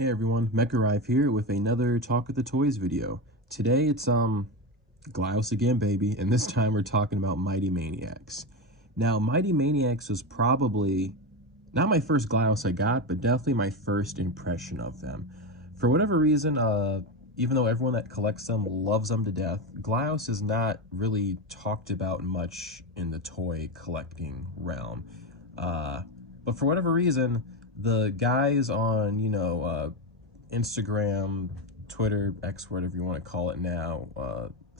Hey everyone, Mecharive here with another Talk with the Toys video. Today it's glyos again, baby, and this time we're talking about Mighty Maniacs. Now, Mighty Maniacs was probably not my first glyos I got, but definitely my first impression of them. For whatever reason, even though everyone that collects them loves them to death, glyos is not really talked about much in the toy collecting realm. Uh, but for whatever reason, the guys on, Instagram, Twitter, X, whatever you want to call it now,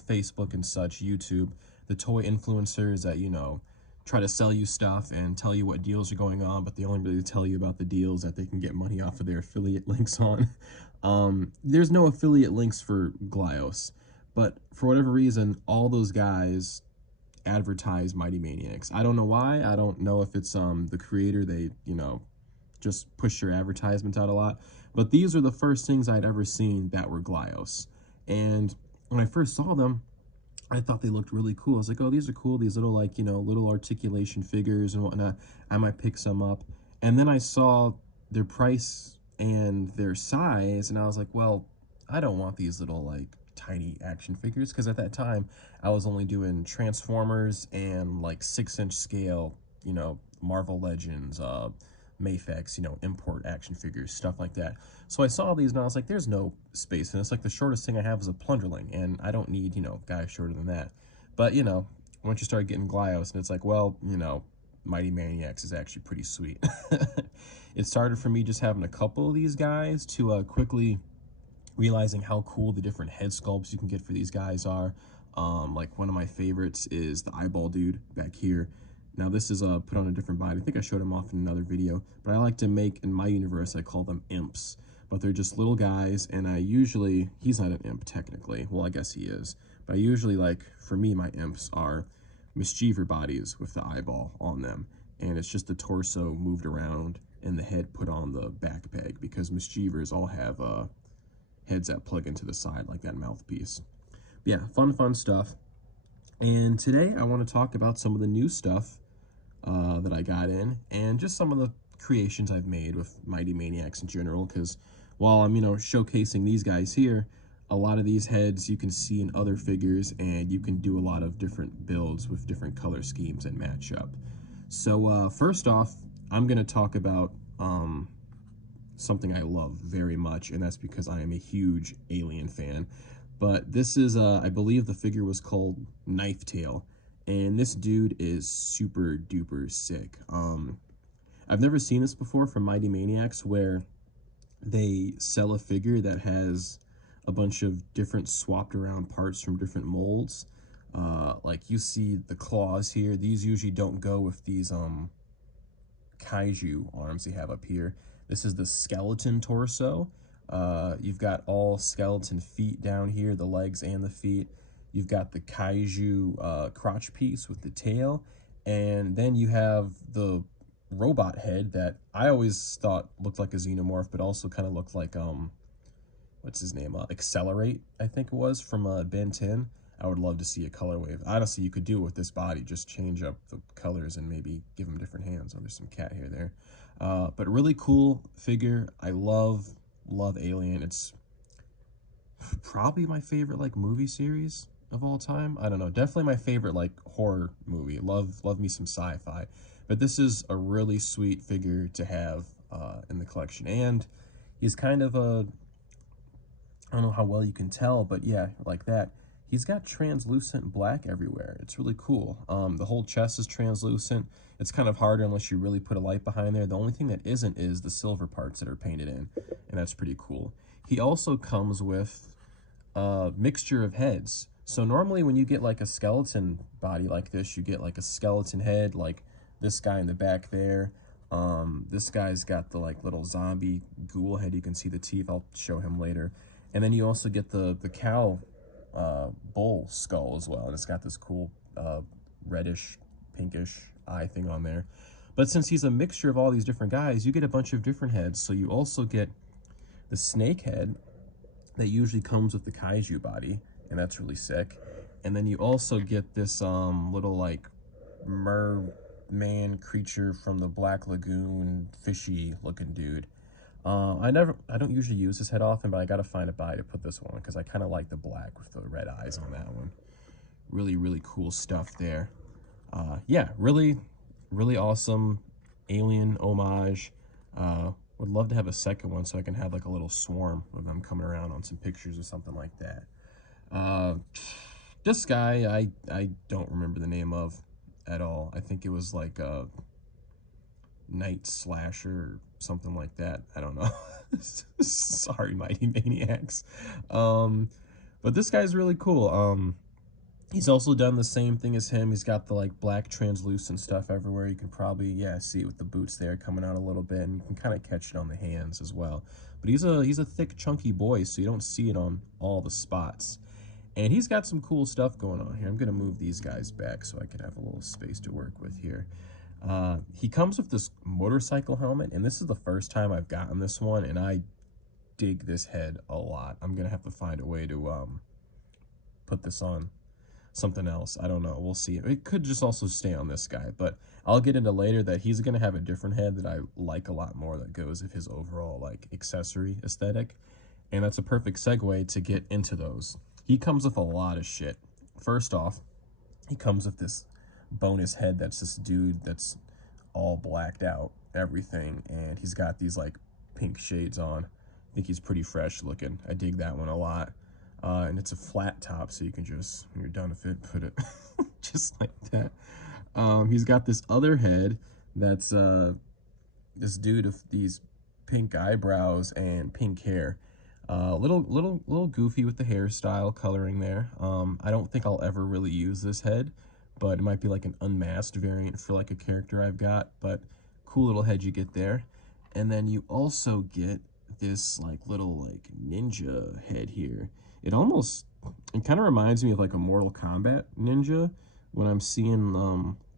Facebook and such, YouTube, the toy influencers that, try to sell you stuff and tell you what deals are going on, but they only really tell you about the deals that they can get money off of their affiliate links on. There's no affiliate links for glyos, but for whatever reason, all those guys advertise Mighty Maniacs. I don't know why. I don't know if it's the creator, they, just push their advertisements out a lot. But these are the first things I'd ever seen that were glyos. And when I first saw them, I thought they looked really cool. I was like, oh, these are cool. These little, like, little articulation figures and whatnot. I might pick some up. And then I saw their price and their size, and I was like, well, I don't want these little, like, tiny action figures, because at that time, I was only doing Transformers and, like, 6-inch scale, Marvel Legends, Mayfex, import action figures, stuff like that. So I saw these and I was like, there's no space. And it's like the shortest thing I have is a Plunderling, and I don't need, guys shorter than that. But, once you start getting glyos, and it's like, well, Mighty Maniacs is actually pretty sweet. It started for me just having a couple of these guys to quickly realizing how cool the different head sculpts you can get for these guys are. Like one of my favorites is the eyeball dude back here. Now this is put on a different body. I think I showed him off in another video, but I like to make, in my universe, I call them imps. But they're just little guys, and I usually, he's not an imp technically, well I guess he is, but I usually, like, for me, my imps are mischievous bodies with the eyeball on them, and it's just the torso moved around and the head put on the back peg, because mischievers all have heads that plug into the side like that mouthpiece. But yeah, fun stuff. And today I want to talk about some of the new stuff that I got in, and just some of the creations I've made with Mighty Maniacs in general, because while I'm, showcasing these guys here, a lot of these heads you can see in other figures, and you can do a lot of different builds with different color schemes and match up. So first off, I'm going to talk about something I love very much, and that's because I am a huge Alien fan. But this is, I believe the figure was called Knife Tail, and this dude is super duper sick. I've never seen this before from Mighty Maniacs, where they sell a figure that has a bunch of different swapped around parts from different molds. Like you see the claws here, these usually don't go with these kaiju arms they have up here. This is the skeleton torso. You've got all skeleton feet down here, the legs and the feet. You've got the kaiju crotch piece with the tail. And then you have the robot head that I always thought looked like a xenomorph, but also kind of looked like, what's his name? Accelerate, I think it was, from Ben 10. I would love to see a color wave. Honestly, you could do it with this body, just change up the colors and maybe give him different hands. Oh, there's some cat hair there. But really cool figure. I love Alien. It's probably my favorite, like, movie series of all time. I don't know, definitely my favorite, like, horror movie. Love me some sci-fi. But this is a really sweet figure to have in the collection. And he's kind of a, I don't know how well you can tell, but yeah, like that. He's got translucent black everywhere. It's really cool. The whole chest is translucent. It's kind of harder unless you really put a light behind there. The only thing that isn't is the silver parts that are painted in, and that's pretty cool. He also comes with a mixture of heads. So normally when you get like a skeleton body like this, you get like a skeleton head, like this guy in the back there. This guy's got the, like, little zombie ghoul head. You can see the teeth. I'll show him later. And then you also get the cow bull skull as well, and it's got this cool reddish pinkish eye thing on there. But since he's a mixture of all these different guys, you get a bunch of different heads. So you also get the snake head that usually comes with the kaiju body, and that's really sick. And then you also get this little, like, merman creature from the Black Lagoon, fishy looking dude. I don't usually use this head often, but I gotta find a buy to put this one because I kind of like the black with the red eyes on that one. Really, really cool stuff there. Yeah, really, really awesome alien homage. Would love to have a second one so I can have like a little swarm of them coming around on some pictures or something like that. Uh, this guy, I don't remember the name of at all. I think it was like a Night Slasher or something like that. I don't know. Sorry, Mighty Maniacs. But this guy's really cool. He's also done the same thing as him. He's got the like black translucent stuff everywhere. You can probably, yeah, see it with the boots there coming out a little bit, and you can kind of catch it on the hands as well. But he's a thick, chunky boy, so you don't see it on all the spots. And he's got some cool stuff going on here. I'm gonna move these guys back so I can have a little space to work with here. He comes with this motorcycle helmet, and this is the first time I've gotten this one, and I dig this head a lot. I'm gonna have to find a way to put this on something else. I don't know. We'll see. It could just also stay on this guy, but I'll get into later that he's going to have a different head that I like a lot more that goes with his overall like accessory aesthetic. And that's a perfect segue to get into those. He comes with a lot of shit. First off, he comes with this bonus head that's this dude that's all blacked out, everything, and he's got these like pink shades on. I think he's pretty fresh looking. I dig that one a lot. And it's a flat top, so you can just, when you're done with it, put it just like that. He's got this other head that's this dude with these pink eyebrows and pink hair. Little goofy with the hairstyle coloring there. I don't think I'll ever really use this head, but it might be like an unmasked variant for like a character I've got. But cool little head you get there. And then you also get this like little like ninja head here. It kind of reminds me of like a Mortal Kombat ninja when I'm seeing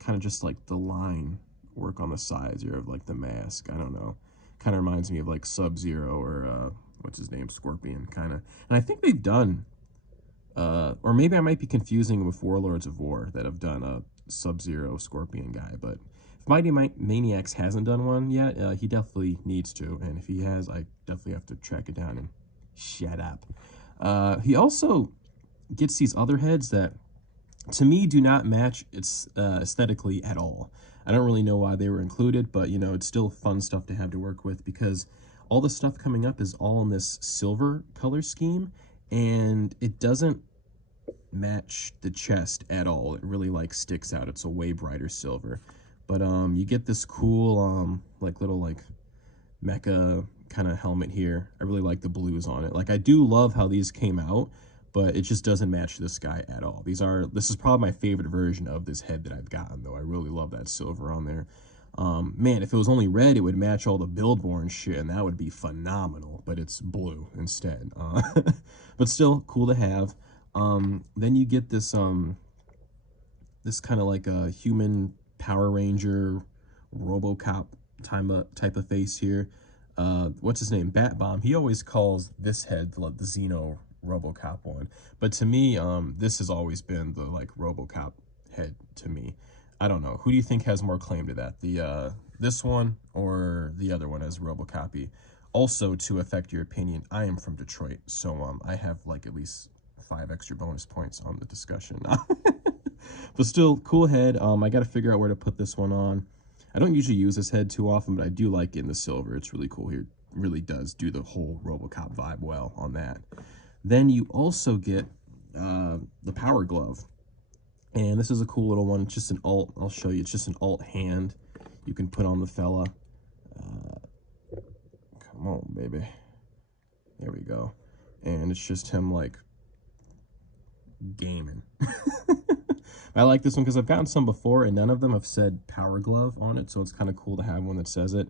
kind of just like the line work on the sides here of like the mask. I don't know. Kind of reminds me of like Sub-Zero or what's his name, Scorpion kind of. And I think they've done or maybe I might be confusing with Warlords of War that have done a Sub-Zero Scorpion guy, but if Mighty Maniax hasn't done one yet, he definitely needs to, and if he has, I definitely have to track it down and shut up. He also gets these other heads that, to me, do not match its aesthetically at all. I don't really know why they were included, but, you know, it's still fun stuff to have to work with because all the stuff coming up is all in this silver color scheme, and it doesn't match the chest at all. It really like sticks out. It's a way brighter silver. But you get this cool like little like mecha kind of helmet here. I really like the blues on it. Like I do love how these came out, but it just doesn't match this guy at all. This is probably my favorite version of this head that I've gotten though. I really love that silver on there. Man, if it was only red, it would match all the Buildborn shit, and that would be phenomenal, but it's blue instead. But still, cool to have. Then you get this, this kind of like a human Power Ranger, RoboCop type of face here. What's his name? Bat Bomb. He always calls this head the Xeno RoboCop one, but to me, this has always been the like RoboCop head to me. I don't know. Who do you think has more claim to that? The this one or the other one as RoboCopy? Also, to affect your opinion, I am from Detroit, so I have like at least 5 extra bonus points on the discussion. But still, cool head. I got to figure out where to put this one on. I don't usually use this head too often, but I do like getting the silver. It's really cool here. It really does do the whole RoboCop vibe well on that. Then you also get the Power Glove. And this is a cool little one. It's just an alt. I'll show you. It's just an alt hand you can put on the fella. Come on, baby. There we go. And it's just him, like, gaming. I like this one because I've gotten some before, and none of them have said Power Glove on it, so it's kind of cool to have one that says it.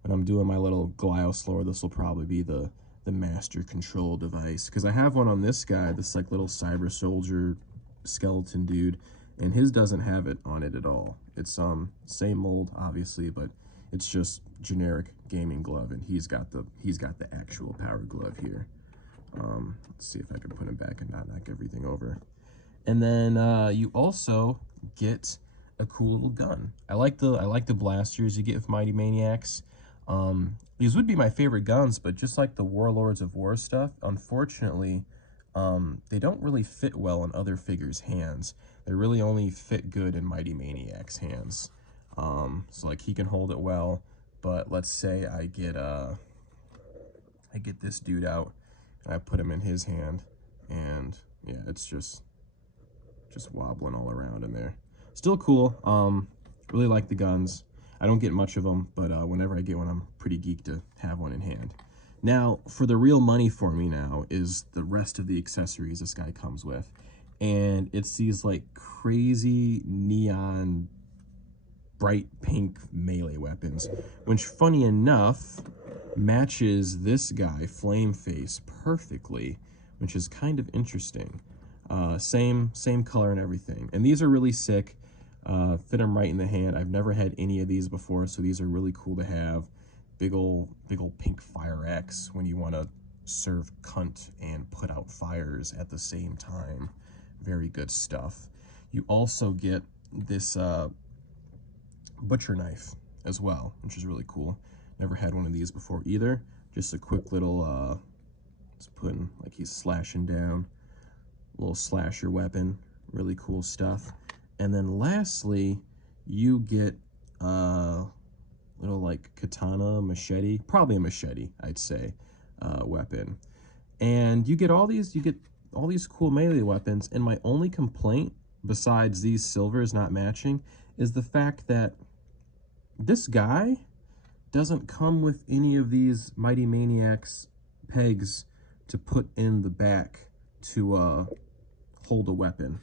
When I'm doing my little glyos lore, this will probably be the master control device. Because I have one on this guy, this, like, little cyber soldier skeleton dude, and his doesn't have it on it at all. It's same mold obviously, but it's just generic gaming glove, and he's got the actual Power Glove here. Let's see if I can put him back and not knock everything over. And then you also get a cool little gun. I like the blasters you get with Mighty Maniacs. These would be my favorite guns, but just like the Warlords of War stuff, unfortunately, they don't really fit well in other figures' hands. They really only fit good in Mighty Maniac's hands. So like he can hold it well, but let's say I get this dude out and I put him in his hand, and yeah, it's just wobbling all around in there. Still cool. Really like the guns. I don't get much of them, but whenever I get one, I'm pretty geeked to have one in hand. Now, for the real money for me now is the rest of the accessories this guy comes with. And it's these like crazy neon bright pink melee weapons, which funny enough matches this guy, Flameface, perfectly, which is kind of interesting. Same color and everything. And these are really sick. Fit them right in the hand. I've never had any of these before, so these are really cool to have. Big ol' pink fire axe when you want to serve cunt and put out fires at the same time. Very good stuff. You also get this butcher knife as well, which is really cool. Never had one of these before either. Just a quick little, just putting, like he's slashing down. Little slasher weapon. Really cool stuff. And then lastly, you get little like katana, machete, probably a machete, I'd say, weapon. And you get all these cool melee weapons, and my only complaint, besides these silvers not matching, is the fact that this guy doesn't come with any of these Mighty Maniacs pegs to put in the back to hold a weapon,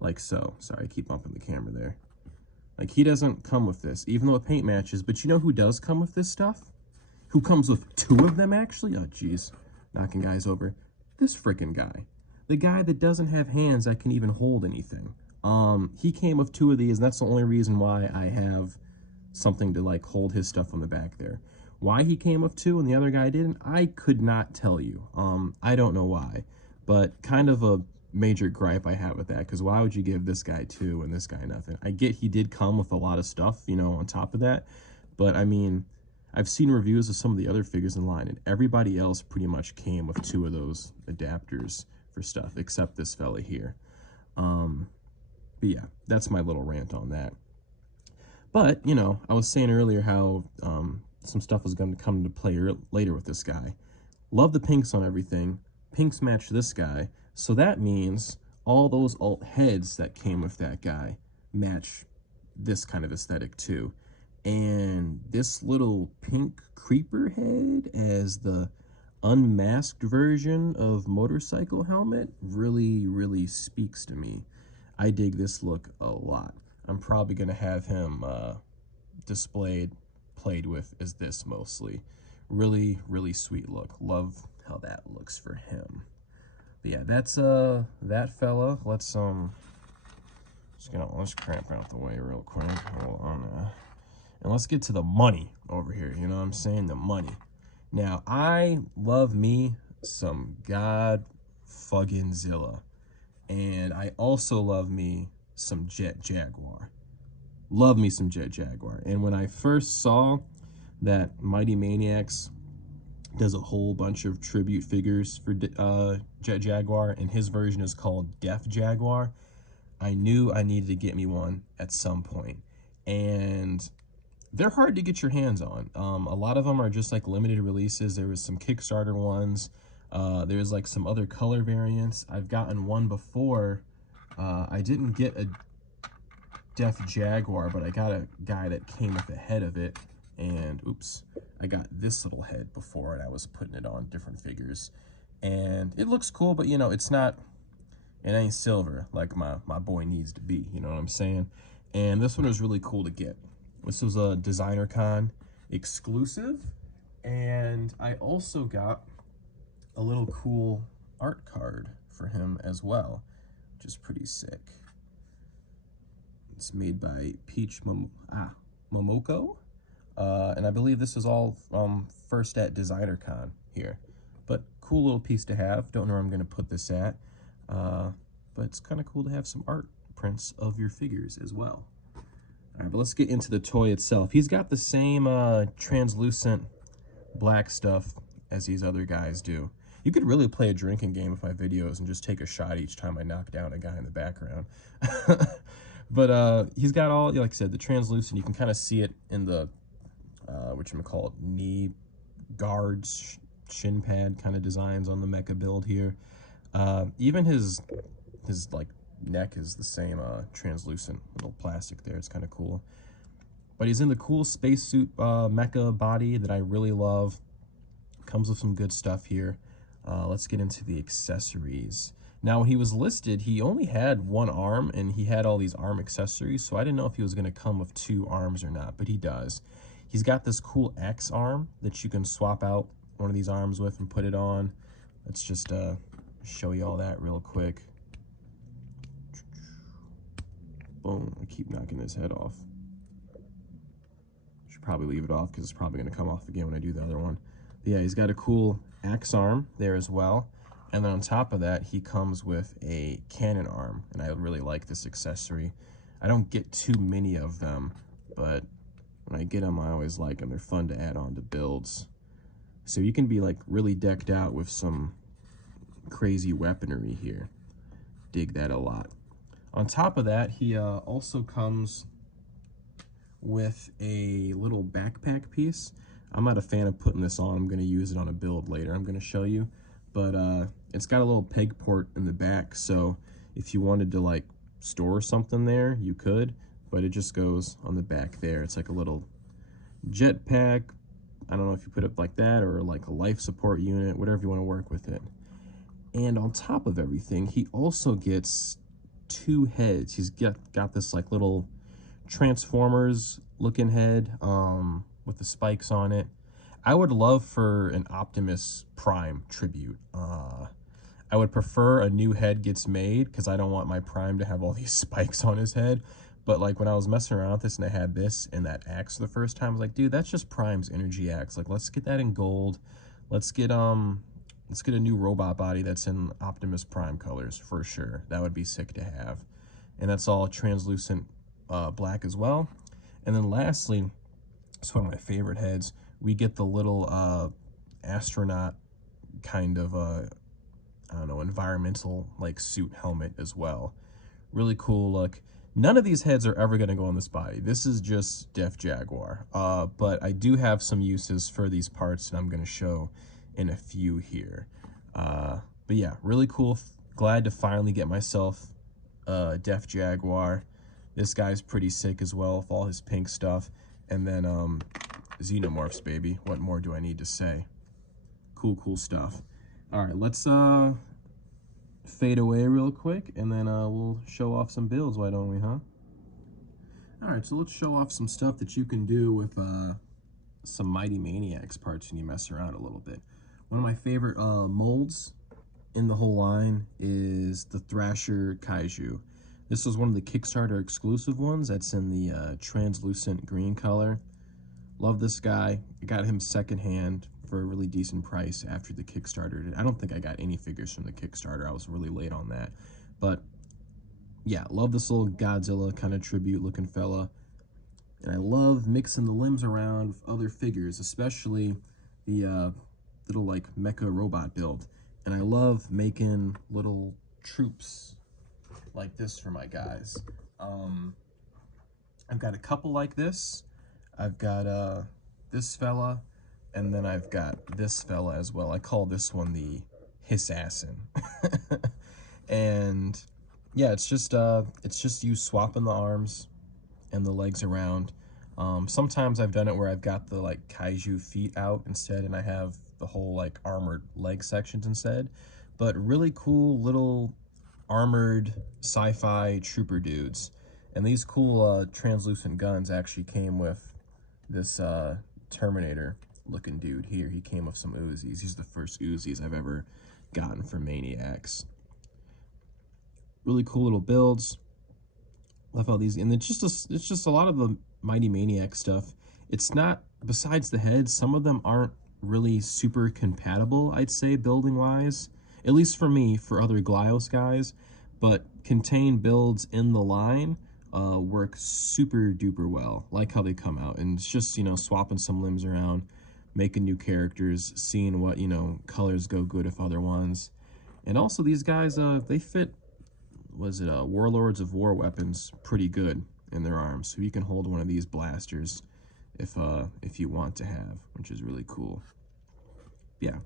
like so. Sorry, I keep bumping the camera there. Like, he doesn't come with this, even though it paint matches. But you know who does come with this stuff? Who comes with two of them, actually? Oh, jeez. Knocking guys over. This frickin' guy. The guy that doesn't have hands that can even hold anything. He came with two of these, and that's the only reason why I have something to, like, hold his stuff on the back there. Why he came with two and the other guy didn't, I could not tell you. I don't know why. But kind of a major gripe I have with that, because why would you give this guy two and this guy nothing? I get he did come with a lot of stuff, you know, on top of that, but I mean, I've seen reviews of some of the other figures in line, and everybody else pretty much came with two of those adapters for stuff, except this fella here. But yeah, that's my little rant on that. But, you know, I was saying earlier how some stuff was going to come into play later with this guy. Love the pinks on everything. Pinks match this guy. So that means all those alt heads that came with that guy match this kind of aesthetic too. And this little pink creeper head as the unmasked version of motorcycle helmet really speaks to me. I dig this look a lot. I'm probably going to have him played with as this mostly. Really sweet look. Love how that looks for him. But yeah, that's that fella. Let's cramp out the way real quick. Hold on. And let's get to the money over here. You know what I'm saying? The money. Now, I love me some God fucking Zilla. And I also love me some Jet Jaguar. Love me some Jet Jaguar. And when I first saw that Mighty Maniacs does a whole bunch of tribute figures for Jet Jaguar, and his version is called Def Jaguar, I knew I needed to get me one at some point. And they're hard to get your hands on. A lot of them are just like limited releases. There was some Kickstarter ones. There's like some other color variants. I've gotten one before. I didn't get a Def Jaguar, but I got a guy that came with the head of it. And oops, I got this little head before, and I was putting it on different figures. And it looks cool, but you know, it ain't silver like my boy needs to be, you know what I'm saying? And this one was really cool to get. This was a Designer Con exclusive, and I also got a little cool art card for him as well, which is pretty sick. It's made by Peach Momoko, and I believe this is all first at Designer Con here. But cool little piece to have. Don't know where I'm going to put this at, but it's kind of cool to have some art prints of your figures as well. All right, but let's get into the toy itself. He's got the same translucent black stuff as these other guys do. You could really play a drinking game with my videos and just take a shot each time I knock down a guy in the background. But he's got all, like I said, the translucent. You can kind of see it in the, whatchamacallit, knee guards, shin pad kind of designs on the mecha build here. Even his like neck is the same translucent little plastic there. It's kind of cool. But he's in the cool spacesuit mecha body that I really love. Comes with some good stuff here. Let's get into the accessories. Now, when he was listed, he only had one arm, and he had all these arm accessories, so I didn't know if he was going to come with 2 arms or not, but he does. He's got this cool X arm that you can swap out one of these arms with and put it on. Let's just show you all that real quick. Boom, I keep knocking his head off. Should probably leave it off because it's probably going to come off again when I do the other one. But yeah, he's got a cool axe arm there as well. And then on top of that, he comes with a cannon arm, and I really like this accessory. I don't get too many of them, but when I get them, I always like them. They're fun to add on to builds. So you can be like really decked out with some crazy weaponry here. Dig that a lot. On top of that, he also comes with a little backpack piece. I'm not a fan of putting this on. I'm going to use it on a build later. I'm going to show you. But it's got a little peg port in the back, so if you wanted to like store something there, you could, but it just goes on the back there. It's like a little jetpack. I don't know if you put it like that or like a life support unit, whatever you want to work with it. And on top of everything, he also gets 2 heads. He's got this like little Transformers looking head with the spikes on it. I would love for an Optimus Prime tribute. I would prefer a new head gets made because I don't want my Prime to have all these spikes on his head. But like when I was messing around with this and I had this and that axe the first time, I was like, dude, that's just Prime's energy axe. Like, let's get that in gold. Let's get a new robot body that's in Optimus Prime colors for sure. That would be sick to have. And that's all translucent black as well. And then lastly, it's one of my favorite heads. We get the little astronaut kind of I don't know, environmental like suit helmet as well. Really cool look. None of these heads are ever going to go on this body. This is just Def Jaguar. But I do have some uses for these parts that I'm going to show in a few here. But yeah, really cool. Glad to finally get myself Def Jaguar. This guy's pretty sick as well with all his pink stuff. And then Xenomorphs, baby. What more do I need to say? Cool stuff. All right, let's fade away real quick, and then we'll show off some builds, why don't we, huh? All right, so let's show off some stuff that you can do with some Mighty Maniax parts when you mess around a little bit. One of my favorite molds in the whole line is the Thrasher Kaiju. This was one of the Kickstarter exclusive ones that's in the translucent green color. Love this guy. I got him secondhand for a really decent price after the Kickstarter. I don't think I got any figures from the Kickstarter. I was really late on that. But yeah, love this little Godzilla kind of tribute looking fella. And I love mixing the limbs around with other figures, especially the little like mecha robot build. And I love making little troops like this for my guys. I've got a couple like this. I've got this fella, and then I've got this fella as well. I call this one the Hissassin. And yeah, it's just you swapping the arms and the legs around. Sometimes I've done it where I've got the like kaiju feet out instead, and I have the whole like armored leg sections instead. But really cool little armored sci-fi trooper dudes. And these cool translucent guns actually came with this Terminator looking dude here. He came with some Uzis. These are the first Uzis I've ever gotten from Maniax. Really cool little builds. Love all these, and it's just a lot of the Mighty Maniax stuff. It's not, besides the heads, some of them aren't really super compatible, I'd say, building wise, at least for me. For other Glyos guys, but contain builds in the line work super duper well. Like how they come out, and it's just, you know, swapping some limbs around, making new characters, seeing what, you know, colors go good with other ones. And also these guys, they fit, was it Warlords of War weapons pretty good in their arms. So you can hold one of these blasters if you want to have, which is really cool. Yeah,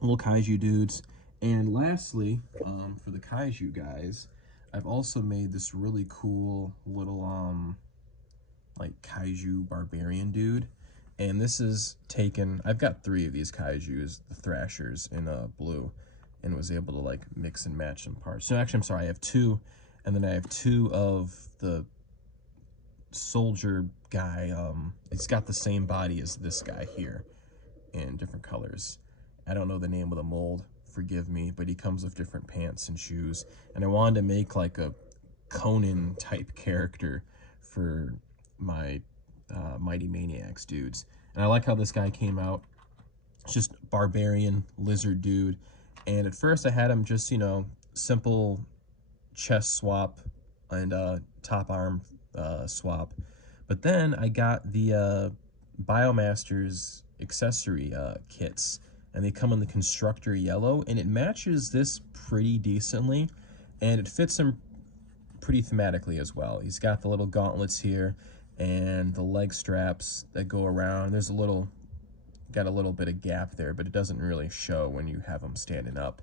little kaiju dudes. And lastly, for the kaiju guys, I've also made this really cool little like kaiju barbarian dude. And this is taken, I've got 3 of these kaijus, the thrashers in blue, and was able to like mix and match some parts. So actually, I'm sorry, I have 2, and then I have 2 of the soldier guy. It's got the same body as this guy here in different colors. I don't know the name of the mold, forgive me, but he comes with different pants and shoes. And I wanted to make like a Conan type character for my Mighty Maniax dudes. And I like how this guy came out. It's just barbarian lizard dude. And at first I had him just, you know, simple chest swap and top arm swap. But then I got the Biomasters accessory kits, and they come in the constructor yellow, and it matches this pretty decently, and it fits him pretty thematically as well. He's got the little gauntlets here and the leg straps that go around. There's a little, got a little bit of gap there, but it doesn't really show when you have him standing up.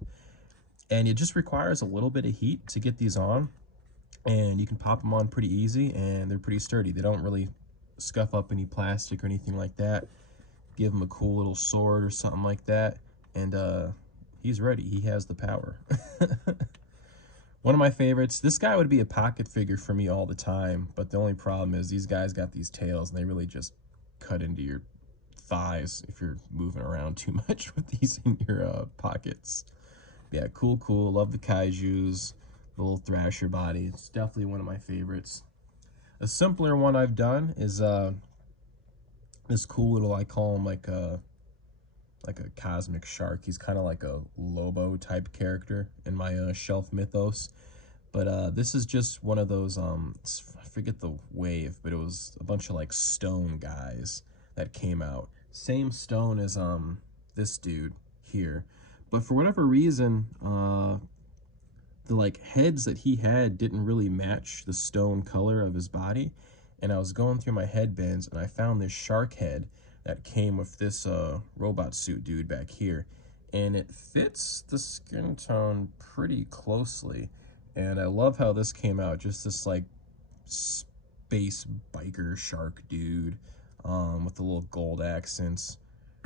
And it just requires a little bit of heat to get these on, and you can pop them on pretty easy, and they're pretty sturdy. They don't really scuff up any plastic or anything like that. Give him a cool little sword or something like that, and he's ready. He has the power. One of my favorites, this guy would be a pocket figure for me all the time, but the only problem is these guys got these tails, and they really just cut into your thighs if you're moving around too much with these in your pockets. Yeah, cool, cool. Love the kaijus, the little thrasher body. It's definitely one of my favorites. A simpler one I've done is this cool little, I call him like a cosmic shark. He's kind of like a Lobo type character in my shelf mythos. But this is just one of those, I forget the wave, but it was a bunch of like stone guys that came out. Same stone as this dude here. But for whatever reason, the like heads that he had didn't really match the stone color of his body. And I was going through my head bins, and I found this shark head that came with this robot suit dude back here, and it fits the skin tone pretty closely. And I love how this came out, just this like space biker shark dude with the little gold accents.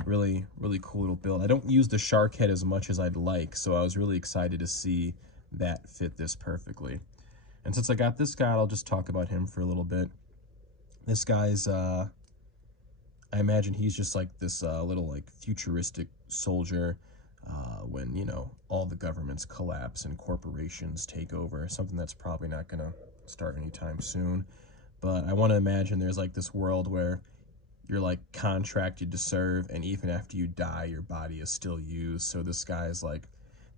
Really, really cool little build. I don't use the shark head as much as I'd like, so I was really excited to see that fit this perfectly. And since I got this guy, I'll just talk about him for a little bit. This guy's, I imagine he's just like this little like futuristic soldier when, you know, all the governments collapse and corporations take over, something that's probably not gonna start anytime soon. But I want to imagine there's like this world where you're like contracted to serve, and even after you die, your body is still used. So this guy's like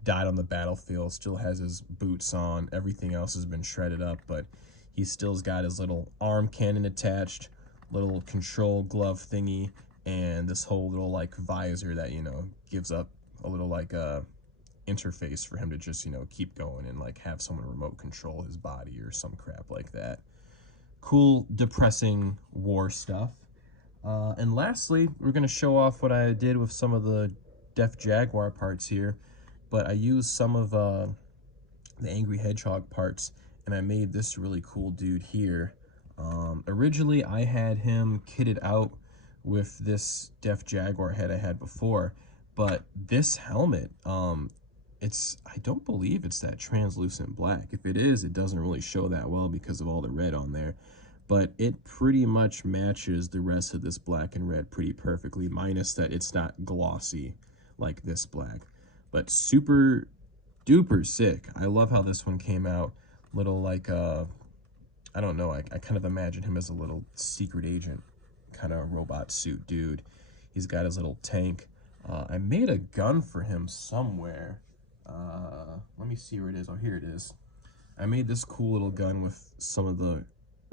died on the battlefield, still has his boots on, everything else has been shredded up, but he still's got his little arm cannon attached, little control glove thingy, and this whole little like visor that, you know, gives up a little like interface for him to just, you know, keep going and like have someone remote control his body or some crap like that. Cool, depressing war stuff. And lastly, we're going to show off what I did with some of the Def Jaguar parts here, but I used some of the Angry Hedgehog parts, and I made this really cool dude here. Originally, I had him kitted out with this Def Jaguar head I had before, but this helmet, I don't believe it's that translucent black. If it is, it doesn't really show that well because of all the red on there. But it pretty much matches the rest of this black and red pretty perfectly, minus that it's not glossy like this black. But super duper sick. I love how this one came out. Little like, I don't know, I kind of imagine him as a little secret agent kind of robot suit dude. He's got his little tank. I made a gun for him somewhere. Let me see where it is. Oh, here it is. I made this cool little gun with some of the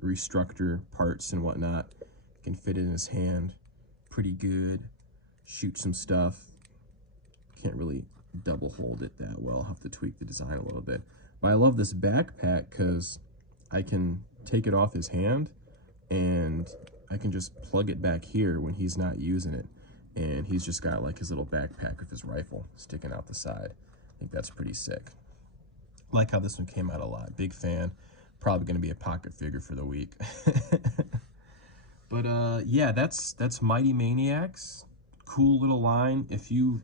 restructor parts and whatnot. You can fit it in his hand pretty good. Shoot some stuff. Can't really double hold it that well. I'll have to tweak the design a little bit. But I love this backpack because I can take it off his hand and I can just plug it back here when he's not using it. And he's just got like his little backpack with his rifle sticking out the side. I think that's pretty sick. Like how this one came out a lot. Big fan. Probably going to be a pocket figure for the week. But yeah, that's Mighty Maniacs. Cool little line. If you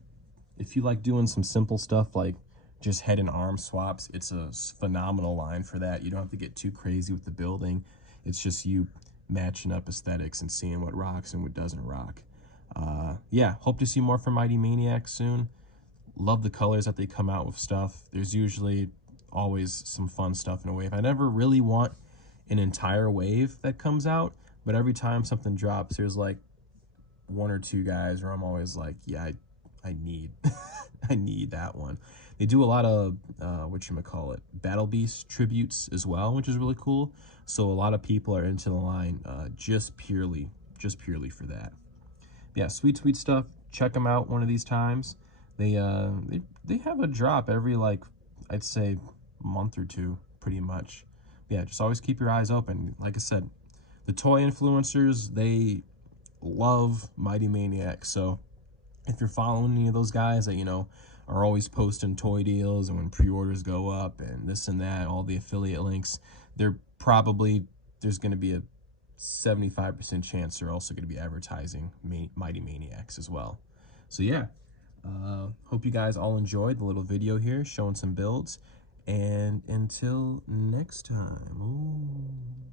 like doing some simple stuff like just head and arm swaps, it's a phenomenal line for that. You don't have to get too crazy with the building. It's just you matching up aesthetics and seeing what rocks and what doesn't rock. Yeah, hope to see more from Mighty Maniacs soon. Love the colors that they come out with stuff. There's usually always some fun stuff in a wave. I never really want an entire wave that comes out, but every time something drops, there's like one or two guys where I'm always like, yeah, I need I need that one. They do a lot of whatchamacallit, Battle Beast tributes as well, which is really cool. So a lot of people are into the line just purely for that. Yeah, sweet stuff. Check them out one of these times. They have a drop every, like, I'd say month or two, pretty much. Yeah, just always keep your eyes open. Like I said, the toy influencers, they love Mighty Maniacs. So if you're following any of those guys that, you know, are always posting toy deals and when pre-orders go up and this and that, all the affiliate links, they're probably, there's going to be a 75% chance they're also going to be advertising Mighty Maniacs as well. So yeah, hope you guys all enjoyed the little video here showing some builds. And until next time. Ooh.